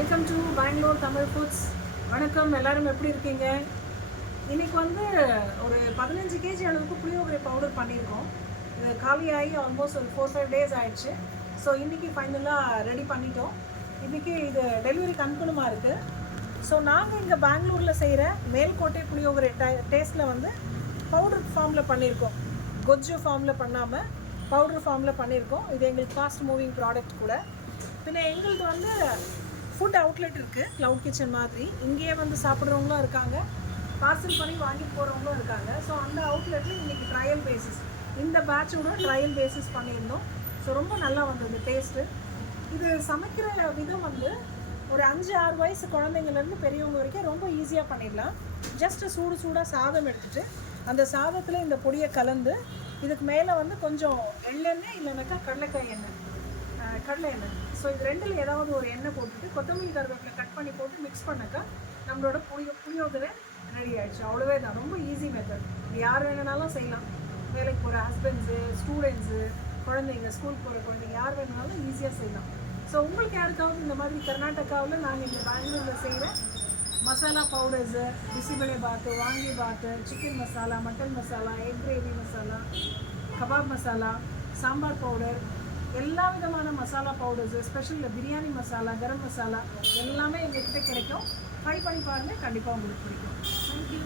Welcome to Bangalore Tamil foods. வணக்கம், எல்லாரும் எப்படி இருக்கீங்க? இன்றைக்கி வந்து ஒரு 15 கேஜி அளவுக்கு புளியோகரை பவுடர் பண்ணியிருக்கோம். இது காலியாகி ஆல்மோஸ்ட் ஒரு 4-5 டேஸ் ஆகிடுச்சு. ஸோ இன்றைக்கி ஃபைனலாக ரெடி பண்ணிட்டோம். இன்றைக்கி இது டெலிவரிக்கு அனுப்பணுமா இருக்குது. ஸோ நாங்கள் இங்கே பெங்களூரில் செய்கிற மேல்கோட்டை புளியோகரை டேஸ்ட்டில் வந்து பவுடர் ஃபார்மில் பண்ணியிருக்கோம். கொஜ்ஜு ஃபார்மில் பண்ணாமல் பவுடர் ஃபார்மில் பண்ணியிருக்கோம். இது எங்களுக்கு ஃபாஸ்ட் மூவிங் ப்ராடக்ட் கூட. பின்ன எங்களுக்கு வந்து ஃபுட் அவுட்லெட் இருக்குது, க்ளவுட் கிச்சன் மாதிரி. இங்கேயே வந்து சாப்பிட்றவங்களும் இருக்காங்க, பார்சல் பண்ணி வாங்கிட்டு போகிறவங்களும் இருக்காங்க. ஸோ அந்த அவுட்லெட்டில் இன்றைக்கி ட்ரையல் பேசிஸ், இந்த பேட்சோட ட்ரையல் பேசிஸ் பண்ணியிருந்தோம். ஸோ ரொம்ப நல்லா வந்தது டேஸ்ட்டு. இது சமைக்கிற விதம் வந்து ஒரு 5-6 வயசு குழந்தைங்கலேருந்து பெரியவங்க வரைக்கும் ரொம்ப ஈஸியாக பண்ணிடலாம். ஜஸ்ட்டு சூடாக சாதம் எடுத்துகிட்டு அந்த சாதத்தில் இந்த பொடியை கலந்து இதுக்கு மேலே வந்து கொஞ்சம் எள்ளெண்ணெய் இல்லைனாக்கா கடலை எண்ணெய். ஸோ இது ரெண்டில் ஏதாவது ஒரு எண்ணெய் போட்டுட்டு கொத்தமல்லி கருவேப்பிலை கட் பண்ணி போட்டு மிக்ஸ் பண்ணாக்கா நம்மளோட புளியோதரை ரெடி ஆகிடுச்சு. அவ்வளோவே தான், ரொம்ப ஈஸி மெத்தட். இது யார் வேணுனாலும் செய்யலாம். வேலைக்கு போகிற ஹஸ்பண்ட்ஸு, ஸ்டூடெண்ட்ஸு, குழந்தைங்க, ஸ்கூலுக்கு போகிற குழந்தைங்க யார் வேணுனாலும் ஈஸியாக செய்யலாம். ஸோ உங்களுக்கு யாருக்காவது இந்த மாதிரி கர்நாடகாவில் நாங்கள் இங்கே பெங்களூரில் செய்கிற மசாலா பவுடர்ஸு, பிசிபெளே பாத்து, வாங்கி பாத்து, chicken masala, mutton masala, egg gravy masala, kebab masala, sambar powder, எல்லா விதமான மசாலா பவுடர்ஸு, ஸ்பெஷலில் பிரியாணி மசாலா, கரம் மசாலா எல்லாமே எங்கள்கிட்ட கிடைக்கும். ட்ரை பண்ணி பாருங்கள், கண்டிப்பாக உங்களுக்கு பிடிக்கும். தேங்க்யூ.